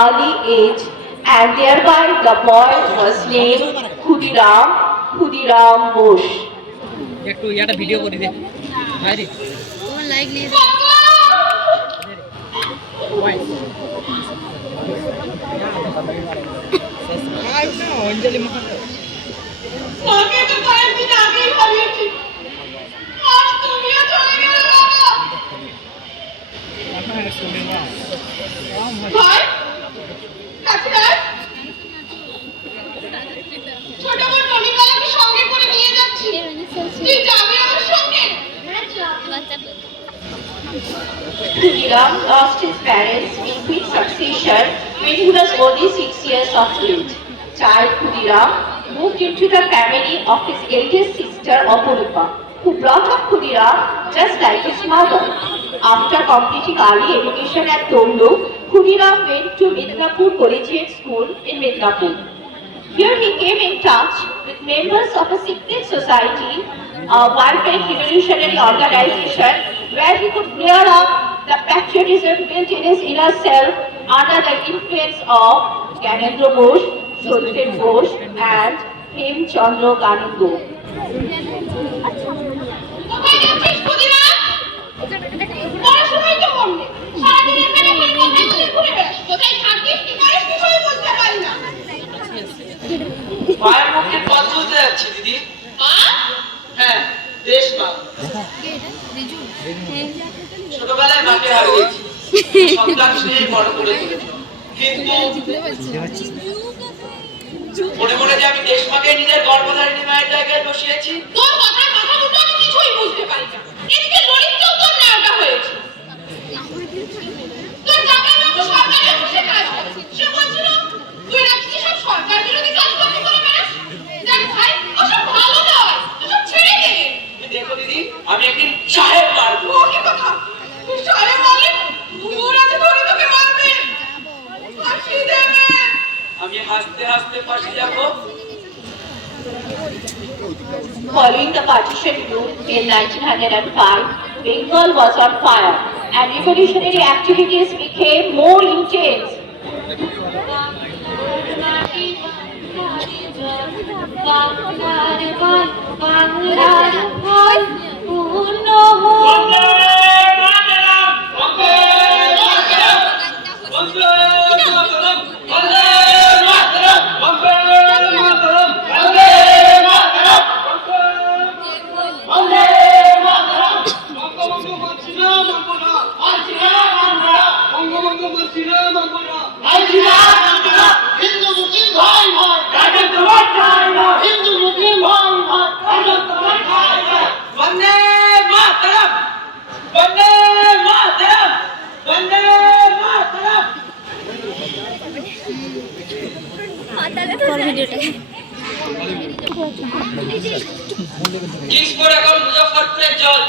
early age, and thereby the boy was named Khudiram Bose. একটু ইয়াটা video করে দে আরে তোমার লাইক নিয়ে অঞ্জলি মহান তোকে তো কয়েকদিন আগেই হারিয়েছি, আজ তুমিও চলে গেলে বাবা। ভাই, কাছে আয়। ছোট বোন রনিবালাকে সঙ্গে করে নিয়ে যাচ্ছি, তুই যাবি আমার সঙ্গে? Khudiram lost his parents in quick succession when he was only 6 years of age. Child Khudiram moved into the family of his eldest sister Apurupa, who brought up Khudiram just like his mother. After completing early education at Tollu, Khudiram went to Midnapur Collegiate School in Midnapur. Here he came in touch with members of a secret society, a welfare revolutionary organization, where he could clear up the patriotism built in his inner self under the influence of Gyanendra Bose, Sultan Bose, and Hemchandra Ganungo. কোথায় যাচ্ছিস ক্ষুদিরাম? পড়াশোনায় তো মন নেই, সারাদিন এখানে ওখানে কোথায় ঘুরে ঘুরে বেড়াস। কোথায় থাকিস কি করিস কিছুই বুঝতে পারি না। মায়ের মুখে পথ চলতে যাচ্ছে দিদি। মা? হ্যাঁ, দেশ মা। ছোটবেলায় মাকে হারিয়েছি, সন্তান স্নেহে বড় করে তুলেছি। কিন্তু মনে মনে যে আমি দেশ মাকে নিজের গর্ভধারিণী মায়ের জায়গায় বসিয়েছি। তোর কথার কথা দুটো আমি কিছুই বুঝতে পারি না। এদিকে ললিতকেও তোর ন্যায়টা হয়েছে। তোর জামাইবাবু সরকারি অফিসে কাজ করে। সে বলছিল তুই নাকি সব সরকার বিরোধী কাজকর্ম করে বেড়াস। দেখ ভাই, ওসব ভালো নয়, ওসব ছেড়ে দে। দেখো দিদি, আমি একদিন সাহেব পারবো। ও কি কথা? তুই সাহেব বলে ওরা যে ধরে তোকে মারবে, ফাঁসি দেবে। আমি হাসতে হাসতে ফাঁসি যাবো। Following the partition rule in 1905, Bengal was on fire and revolutionary activities became more intense. Kingsford এখন মুজফ্ফরপুরের জল।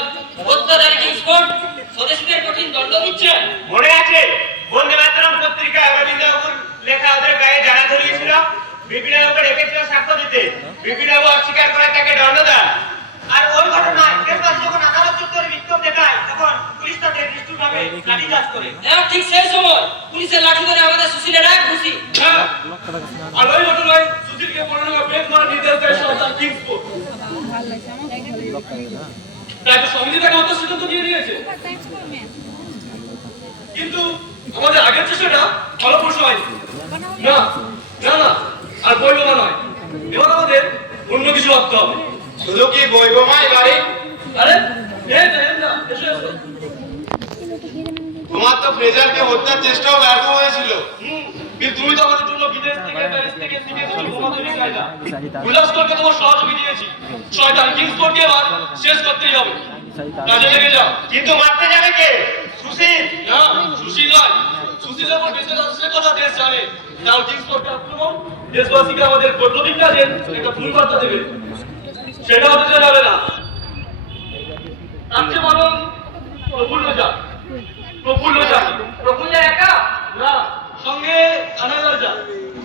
অত্যাচারী কিংসফোর্ড স্বদেশীদের কঠিন দণ্ড দিচ্ছে। মনে আছে বন্দে মাতরম পত্রিকা অরবিন্দবাবুর লেখা ওদের গায়ে জানা ধরিয়েছিল, বিপিনবাবুকে ডেকেছিল সাক্ষ্য দিতে। বিপিনবাবু অস্বীকার করে তাকে দণ্ড দেয়। আর ওই ঘটনায় দেশবাসী যখন আদালত চত্বরে বিক্ষোভ দেখায়, তখন পুলিশ তাদের নিষ্ঠুরভাবে লাঠিচার্জ করে। ঠিক সেই সময় পুলিশের লাঠি ধরে আমাদের সুশীলের এক ঘুষি। আর ওই ঘটনায় সুশীলকে 15 টাকা বেত মারার নির্দেশ দেয় সরকার কিংসফোর্ড। তাই তো সমিতি তাকে অত সিদ্ধান্ত দিয়ে দিয়েছে। কিন্তু আমাদের আগের চেষ্টাটা ফলপ্রসূ হয়নি। না না না, আর বই বোমা নয়, এবার আমাদের অন্য কিছু ভাবতে হবে। শুধু কি বই বোমা এবারে? আরে এসো এসো। তোমার তো ফ্রেজারকে হত্যার চেষ্টাও ব্যর্থ হয়েছিল। কিন্তু তুমি তো আমাদের জন্য বিদেশ থেকে প্যারিস থেকে শিখেছো বোমা তৈরি কায়দা। বিলাসপুরকে তোমার সহযোগী দিয়েছি। শয়তান কিংসফোর্ডকে এবার শেষ করতেই হবে। কাজে লেগে যাও। কিন্তু মারতে যাবে কে? সুশীল? না, সুশীল নয়। সুশীলের উপর বেঁচে যাচ্ছে কথা দেশ জানে। তাও কিংসফোর্ডকে আক্রমণ দেশবাসীকে আমাদের বৈপ্লবিক কাজের একটা ভুল বার্তা দেবে। সেটা হতে যাবে না। আপনি বরং প্রফুল্ল যান। প্রফুল্ল একা না, সঙ্গে আনালা যান।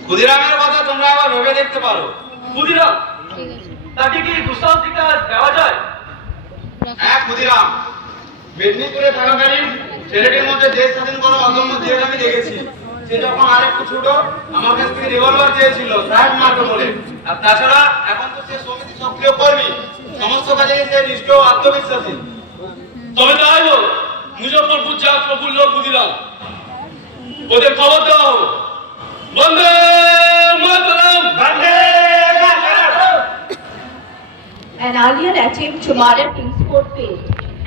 ক্ষুদিরামের কথা তোমরা আবার ভেবে দেখতে পারো। ক্ষুদিরাম, তাকে কি দুঃসাহসিকতা দেওয়া যায়? হ্যাঁ ক্ষুদিরাম, মেদিনীপুরে থাকাকালীন ছেলেটির মধ্যে দেশ স্বাধীন করার অদম্য ধীরতা আমি দেখেছি। সে যখন আরেকটু ছোট আমার কাছ থেকে রিভলভার চেয়েছিল সাহেব মারবে বলে। আর তাছাড়া এখন তো সে সমিতি সক্রিয় কর্মী, সমস্ত কাজে সে নিষ্ঠ ও আত্মবিশ্বাসী। তবে তাই হোক, মুজফ্ফরপুর যাক প্রফুল্ল ক্ষুদিরাম, ওদের খবর দেওয়া হবে। বন্দে মাতরম, বন্দে মাতরম। An earlier attempt to murder Kingsport failed,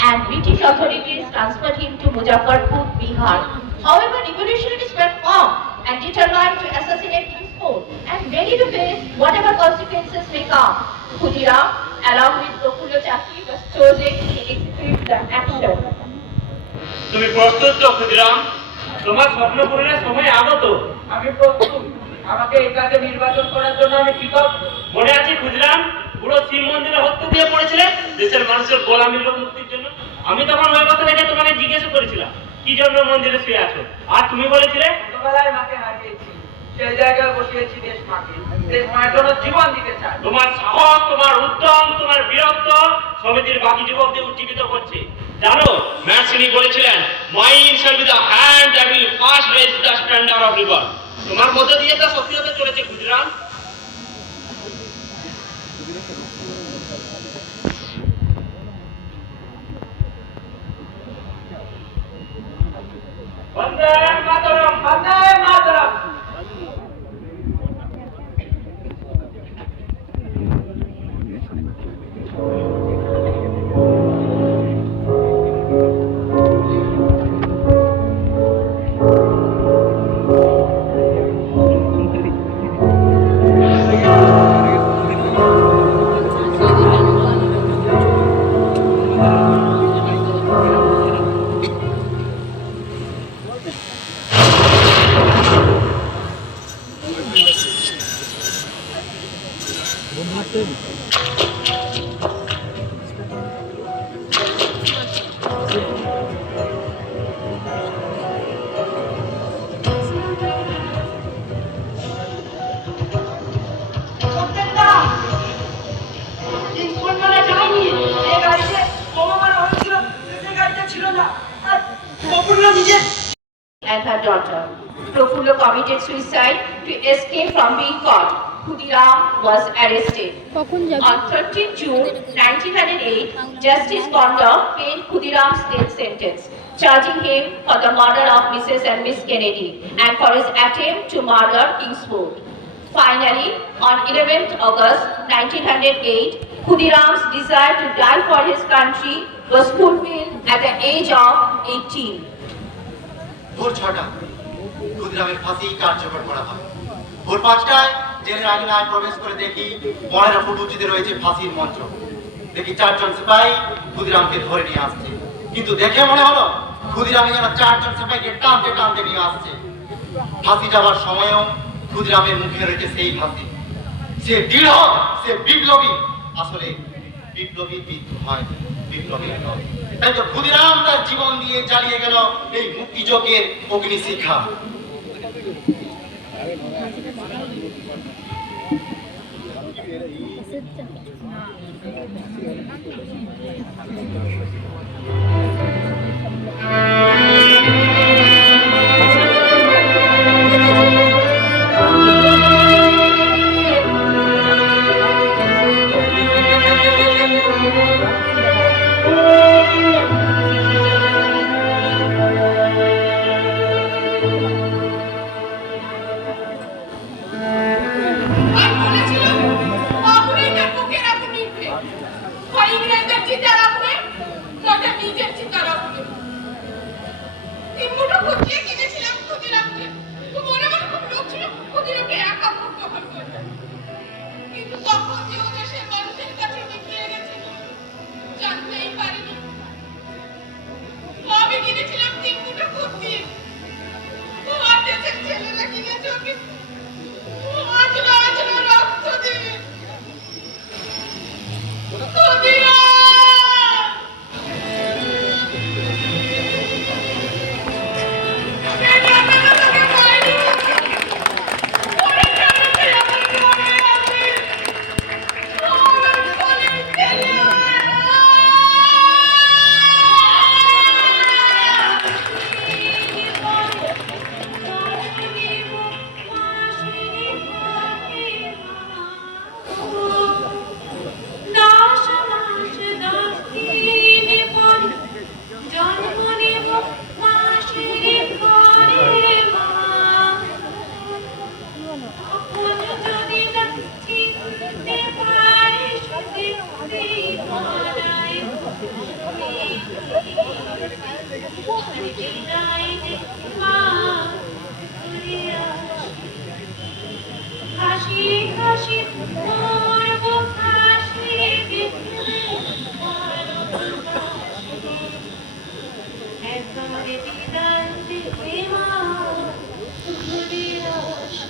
and British authorities transferred him to Muzaffarpur, Bihar. However, revolutionaries were calm and determined to assassinate Kingsport and ready to face whatever consequences may come. Khudiram, along with Prafullo Chakri, was chosen to execute the action. তুমি প্রস্তুত তো ক্ষুদিরাম? তোমার স্বপ্ন পূরণের সময় আগত। আমি প্রস্তুত। আমাকে এই কাজে নির্বাচন করার জন্য আমি কৃতজ্ঞ। মনে আছে ক্ষুদিরাম, পুরো শিব মন্দিরে হত্যা দিয়ে পড়েছিলে দেশের মানুষের গোলামির মুক্তির জন্য? আমি তখন ওই কথা দেখে তোমাকে জিজ্ঞেস করেছিলাম কি জন্য মন্দিরে শুয়ে আছো, আর তুমি বলেছিলে ছোটবেলায় মাকে হারিয়েছি, সেই জায়গায় বসিয়েছি দেশ মাকে। দেশ মায়ের জন্য জীবন দিতে চাই। তোমার সাহস, তোমার উদ্যম, তোমার বীরত্ব সমিতির বাকি যুবকদের উজ্জীবিত করছে। জানো, ম্যাসিনি বলেছিলেন, mind shall be the hand that will first raise the standard of revolt. তোমার মধ্য দিয়ে তা সত্যি হতে চলেছে ক্ষুদিরাম। বন্দে মাতরম, বন্দে মাতরম। And her daughter. Prafullo committed suicide to escape from being caught. Khudiram was arrested. On 13 June 1908, Justice Condor paid Khudiram's death sentence, charging him for the murder of Mrs. and Miss Kennedy and for his attempt to murder Kingsport. Finally, on 11th August 1908, Khudiram's desire to die for his country was fulfilled at the age of 18. ভোর 6টা ক্ষুদিরামের ফাঁসি কার্যকর করা হয়। ভোর 5টায় জেলের আঙিনায় প্রবেশ করে দেখি 15 ফুট উঁচুতে রয়েছে ফাঁসির মঞ্চ। দেখি 4 জন সিপাহী ক্ষুদিরামকে ধরে নিয়ে আসছে, কিন্তু দেখে মনে হলো ক্ষুদিরামে যেন 4 জন সিপাহীকে টানতে টানতে নিয়ে আসছে। ফাঁসি যাওয়ার সময়ও ক্ষুদিরামের মুখে রয়েছে সেই হাসি। সে দৃঢ়, সে বিপ্লবী। আসলে বিপ্লবী বিদ্রোহ হয়, বিপ্লবী নয়। তাই তো ক্ষুদিরাম তার জীবন দিয়ে জ্বালিয়ে গেল এই মুক্তিযজ্ঞের অগ্নিশিখা। আর বলেছিল বাবুরেই তার বুকের আগুন নিভবে, হয় ইংরেজদের চিতার আগুনে, নয়তো নিজের চিতার আগুনে। 3 মুঠো খুঁজিয়ে কিনেছিলাম ক্ষুদিরামকে। মনে মনে খুব লোভ ছিল ক্ষুদিরামকে একা মুখ দখল করতে, কিন্তু তখন যে ও দেশের মানুষের কাছে বিকিয়ে গেছে জানতেই পারিনি। আমি কিনেছিলাম 3 মুঠো খুঁজি, ও আর দেশের ছেলেরা কিনেছে ওকে আজরা আজরা রক্ত দিয়ে। ক্ষুদিরাম! হাসি হাসি মরব হাসি একবারে বিদায় দিবে মা ঘুরে আসি।